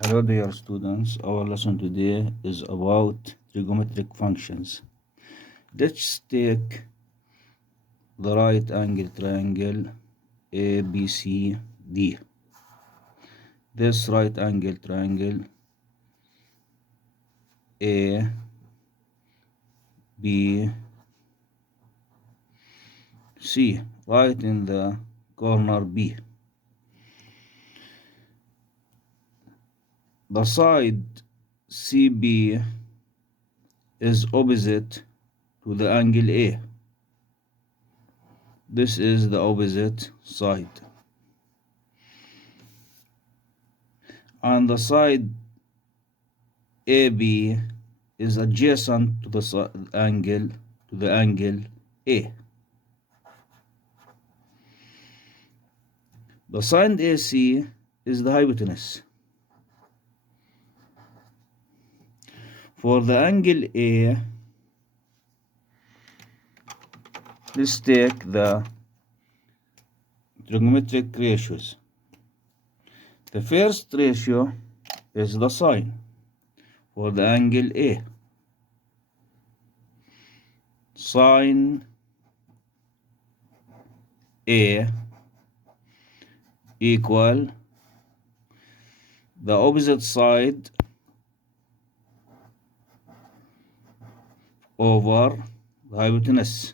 Hello dear students, our lesson today is about trigonometric functions. Let's take the right angle triangle ABCD. This right angle triangle ABC, right in the corner B. The side CB is opposite to the angle A. This is the opposite side. And the side AB is adjacent to the angle A. The sine AC is the hypotenuse. For the angle A, let's take the trigonometric ratios. The first ratio is the sine for the angle A. Sine A equal the opposite side over the hypotenuse.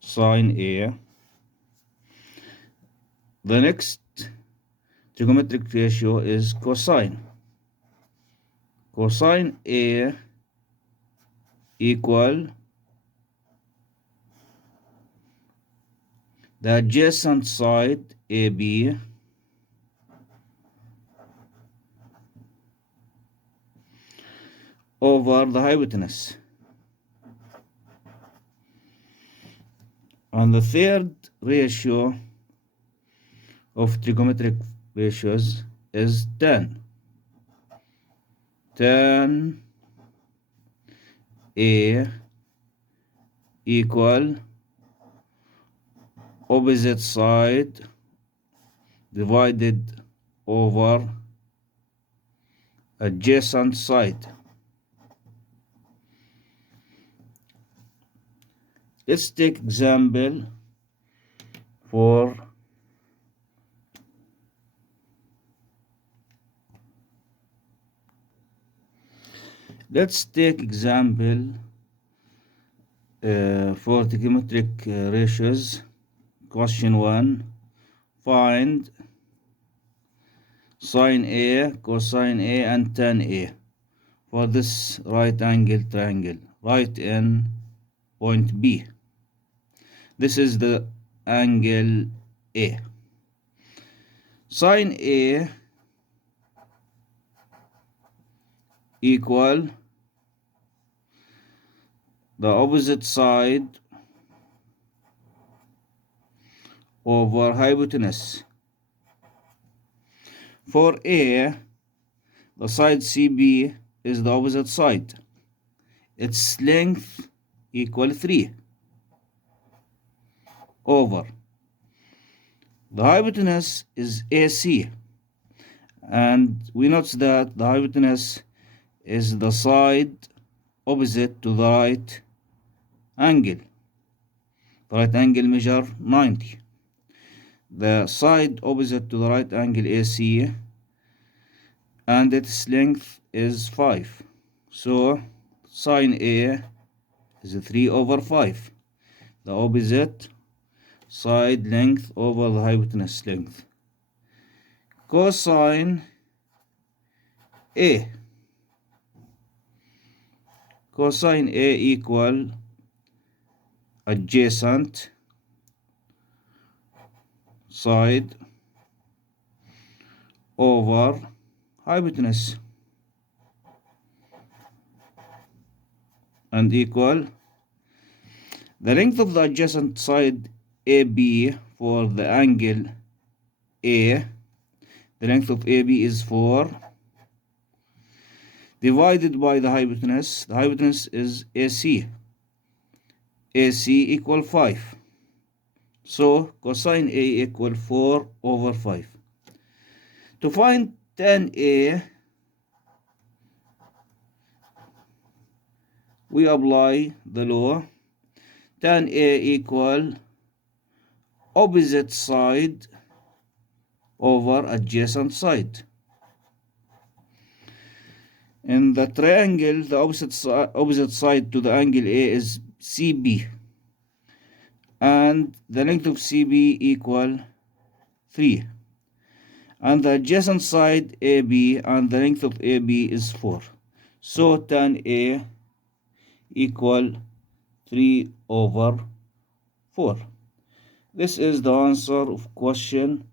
Sine A. The next trigonometric ratio is cosine. Cosine A equal the adjacent side AB over the hypotenuse. And the third ratio of trigonometric ratios is tan. Tan A equal opposite side divided over adjacent side. Let's take example for for trigonometric ratios. Question 1. Find sine A, cosine A, and tan A for this right angle triangle. Right in point B. This is the angle A. Sine A equal the opposite side over hypotenuse. For A, the side CB is the opposite side. Its length equal 3 over. The hypotenuse is AC, and we note that the hypotenuse is the side opposite to the right angle. The right angle measure 90. The side opposite to the right angle AC, and its length is 5. So sine A is 3 over 5. The opposite side length over the hypotenuse length. Cosine A. Cosine A equal adjacent side over hypotenuse and equal the length of the adjacent side AB for the angle A. The length of AB is 4 divided by the hypotenuse. The hypotenuse is AC. AC equal 5. So cosine A equal 4 over 5. To find tan A, we apply the law. Tan A equal opposite side over adjacent side. In the triangle, the opposite side to the angle A is CB, and the length of CB equal 3. And the adjacent side AB, and the length of AB is 4. So tan A equal 3 over 4. This is the answer of question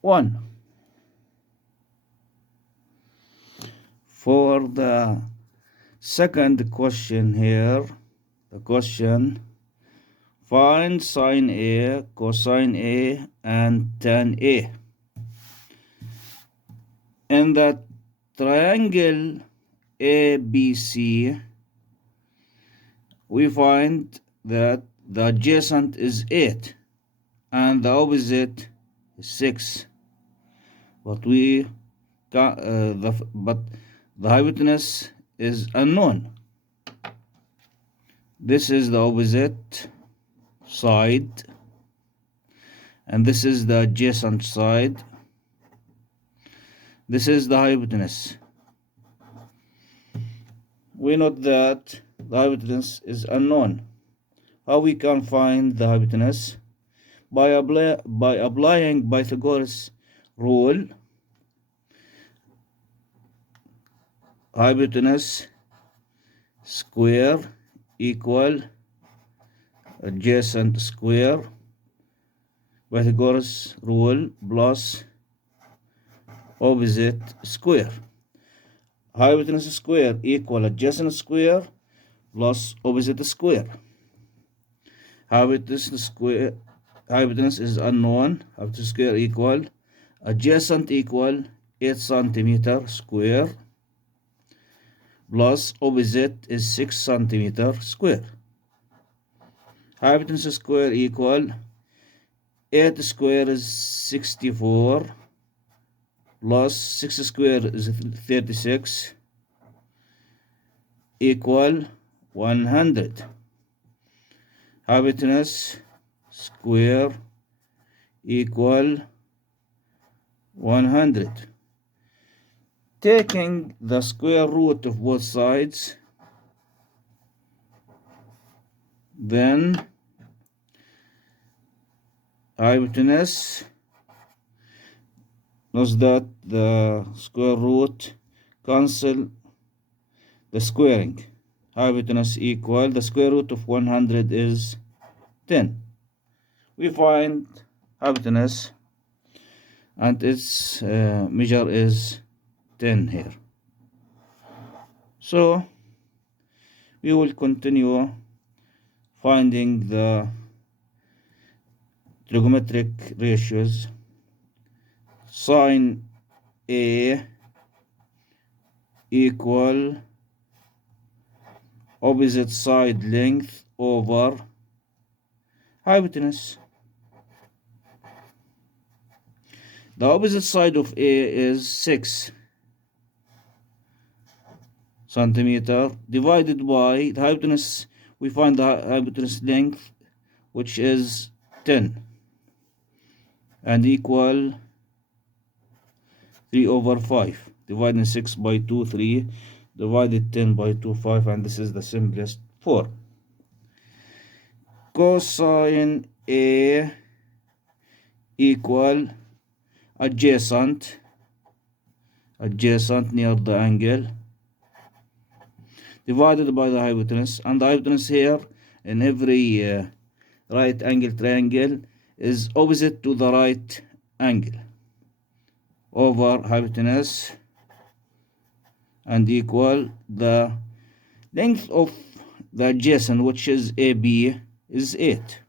1. For the second question here, the question: find sine A, cosine A, and tan A. In the triangle ABC, we find that the adjacent is 8 and the opposite is 6. But the hypotenuse is unknown. This is the opposite side, and this is the adjacent side. This is the hypotenuse. We note that the hypotenuse is unknown. How we can find the hypotenuse? By applying Pythagoras rule. Hypotenuse square equal adjacent square. Pythagoras rule plus opposite square. Hypotenuse square equal adjacent square plus opposite square. Hypotenuse is unknown. Hypotenuse square equal adjacent equal 8 centimeter square plus opposite is 6 centimeter square. Hypotenuse square equal 8 square is 64 plus 6 square is 36 equal 100. Hypotenuse square equal 100. Taking the square root of both sides, then hypotenuse knows that the square root cancel the squaring. Hypotenuse equal the square root of 100 is 10. We find hypotenuse and its measure is 10 here. So we will continue finding the trigonometric ratios. Sine A equal opposite side length over hypotenuse. The opposite side of A is 6 centimeter divided by the hypotenuse. We find the hypotenuse length, which is 10, and equal 3 over 5. Dividing 6 by 2, 3. Divided 10 by 2, 5. And this is the simplest form. Cosine A equal adjacent near the angle divided by the hypotenuse, and the hypotenuse here in every right angle triangle is opposite to the right angle over hypotenuse, and equal the length of the adjacent, which is AB, is 8,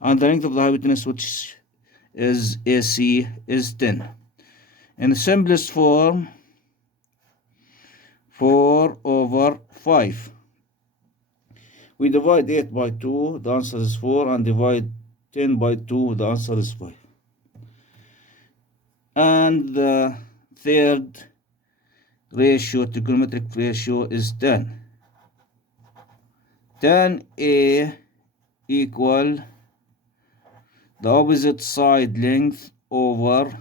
and the length of the hypotenuse, which is AC, is 10. In the simplest form, 4 over 5. We divide 8 by 2, the answer is 4, and divide 10 by 2, the answer is 5. And the third ratio, trigonometric ratio, is tan. Tan A equal the opposite side length over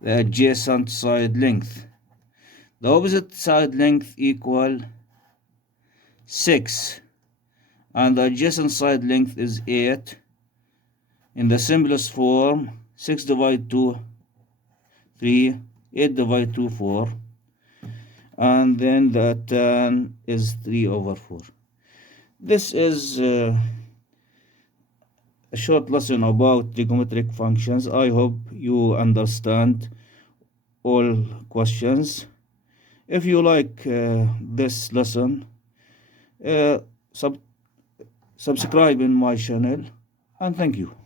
the adjacent side length. The opposite side length equal 6 and the adjacent side length is 8. In the simplest form, 6 divided 2 3, 8 divided 2 4, and then the tan is 3 over 4. This is a short lesson about trigonometric functions. I hope you understand all questions. If you like this lesson, subscribe in my channel, and thank you.